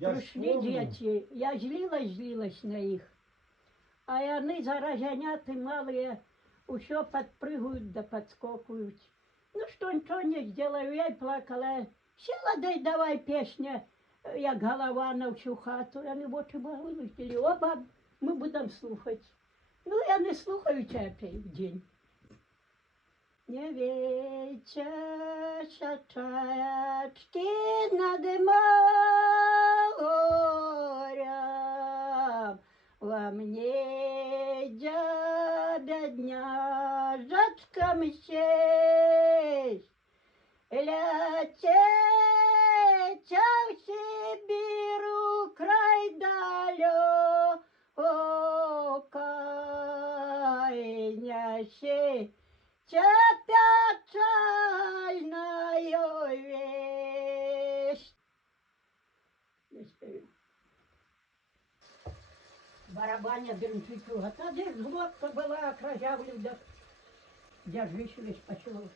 Я ж Прийшли помню. діти, я злилась на їх. А вони зараженяти малі, усе підпригують да підскокують. Ну що, нічого не зроблю, я й плакала. Сіла, дай давай пісня, як голова на всю хату. Вони в очі вилетіли. О, баб, ми будемо слухати. Ну, я не слухаю тебе в день. Не вече чаячки над морем, во мне бедняжечка мчесть, лететь в Сибиру край далекой, неси печальную весть. Не спею. Барабаня дрынчить, а та де ж глотка была, окружавлю, да держись весь почему.